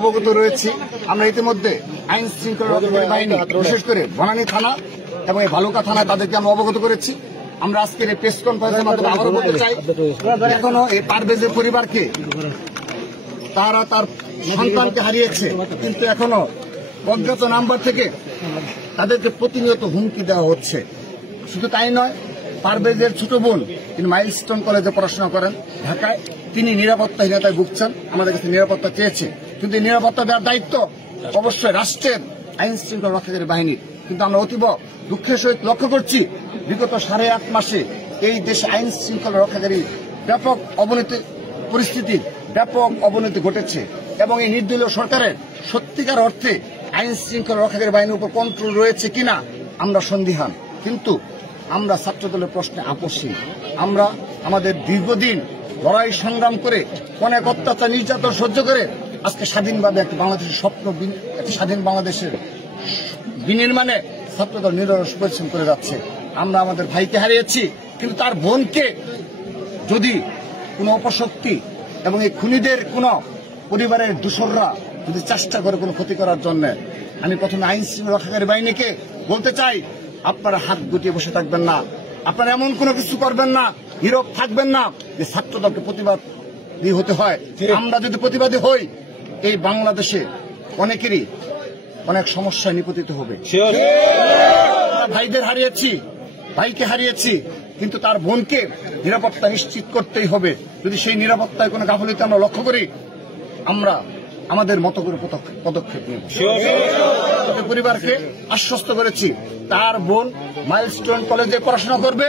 অবগত রয়েছি। আমরা ইতিমধ্যে আইন শৃঙ্খলা রক্ষাকারী বাহিনী, বিশেষ করে বনানী থানা এবং এই ভালুকা থানায় তাদেরকে আমরা অবগত করেছি। আমরা আজকের এই প্রেস কনফারেন্সের মাধ্যমে আবারও বলতে চাই, এখনো এই পারভেজের পরিবারকে, তারা তার সন্তানকে হারিয়েছে, কিন্তু এখনো অজ্ঞাত নাম্বার থেকে তাদেরকে প্রতিনিয়ত হুমকি দেওয়া হচ্ছে। শুধু তাই নয়, পারভেজের ছোট বোন তিনি মাইলস্টোন কলেজে পড়াশোনা করেন ঢাকায়, তিনি নিরাপত্তাহীনতায় ভুগছেন, আমাদের কাছে নিরাপত্তা চেয়েছে, কিন্তু এই নিরাপত্তা দেওয়ার দায়িত্ব অবশ্যই রাষ্ট্রের আইন শৃঙ্খলা রক্ষাকারী বাহিনীর। কিন্তু আমরা অতীব দুঃখের সহিত লক্ষ্য করছি, বিগত 8.5 মাসে এই দেশে আইন শৃঙ্খলা রক্ষাকারী ব্যাপক অবনতি পরিস্থিতির ব্যাপক অবনতি ঘটেছে এবং এই নির্দলীয় সরকারের সত্যিকার অর্থে আইন শৃঙ্খলা রক্ষাকারী বাহিনীর উপর কন্ট্রোল রয়েছে কিনা আমরা সন্দিহান। কিন্তু আমরা ছাত্রদলের প্রশ্নে আপোষহীন। আমরা আমাদের দীর্ঘদিন লড়াই সংগ্রাম করে অনেক অত্যাচার নির্যাতন সহ্য করে আজকে স্বাধীনভাবে একটা বাংলাদেশের স্বপ্ন, একটা স্বাধীন বাংলাদেশের বিনির্মাণে ছাত্রদল নিরলস পরিশ্রম করে যাচ্ছে। আমরা আমাদের ভাইকে হারিয়েছি, কিন্তু তার বোনকে যদি কোনো অপশক্তি এবং এই খুনিদের কোন পরিবারের দূষররা যদি চেষ্টা করে কোনো ক্ষতি করার জন্য, আমি প্রথমে আইন শৃঙ্খলা রক্ষাকারী বাহিনীকে বলতে চাই, আপনারা হাত গুটিয়ে বসে থাকবেন না, আপনারা এমন কোনো কিছু করবেন না, নীরব থাকবেন না যে ছাত্রদলকে প্রতিবাদী হতে হয়। আমরা যদি প্রতিবাদী হই, এই বাংলাদেশে অনেকেরই অনেক সমস্যায় নিপতিত হবে। ভাইদের হারিয়েছি, ভাইকে হারিয়েছি, কিন্তু তার বোনকে নিরাপত্তা নিশ্চিত করতেই হবে। যদি সেই নিরাপত্তায় কোনো গাফিলতি আমরা লক্ষ্য করি, আমরা আমাদের মতো করে পদক্ষেপ নেব। পরিবারকে আশ্বস্ত করেছি, তার বোন মাইলস্টোন কলেজে পড়াশোনা করবে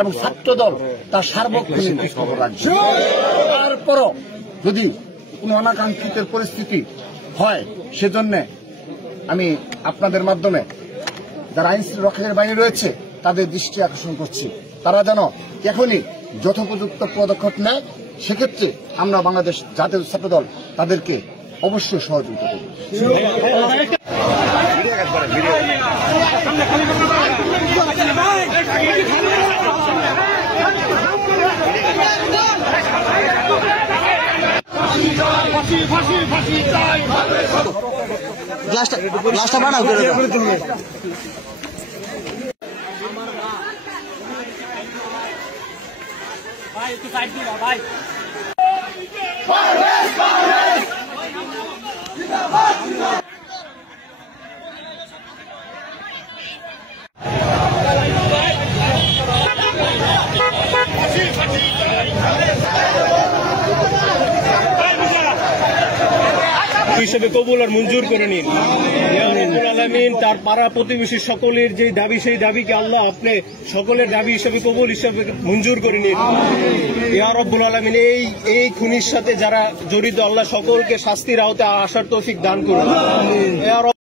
এবং ছাত্রদল তার সার্বক্ষণিক খবর রাখবে। তারপরও যদি কোনো অনাকাঙ্ক্ষিত পরিস্থিতি হয়, সেজন্য আমি আপনাদের মাধ্যমে যারা আইন শৃঙ্খলা রক্ষাকারী বাহিনী রয়েছে তাদের দৃষ্টি আকর্ষণ করছি, তারা যেন এখনই যথোপযুক্ত পদক্ষেপ নেয়। সেক্ষেত্রে আমরা বাংলাদেশ জাতীয় ছাত্রদল তাদেরকে অবশ্যই সহযোগিতা করব। গ্লাসটা বানাও করে দাও। ভাই একটু সাইড দিন ভাই। হিসেবে কবুল আর মঞ্জুর করে নিন। ইয়া রাব্বুল আলামিন, তার পাড়া প্রতিবেশী সকলের যে দাবি, সেই দাবিকে আল্লাহ আপনি সকলের দাবি হিসেবে কবুল হিসেবে মঞ্জুর করে নিন। ইয়া রাব্বুল আলামিন, এই খুনির সাথে যারা জড়িত, আল্লাহ সকলকে শাস্তির আওতায় আসার তৌফিক দান করুন।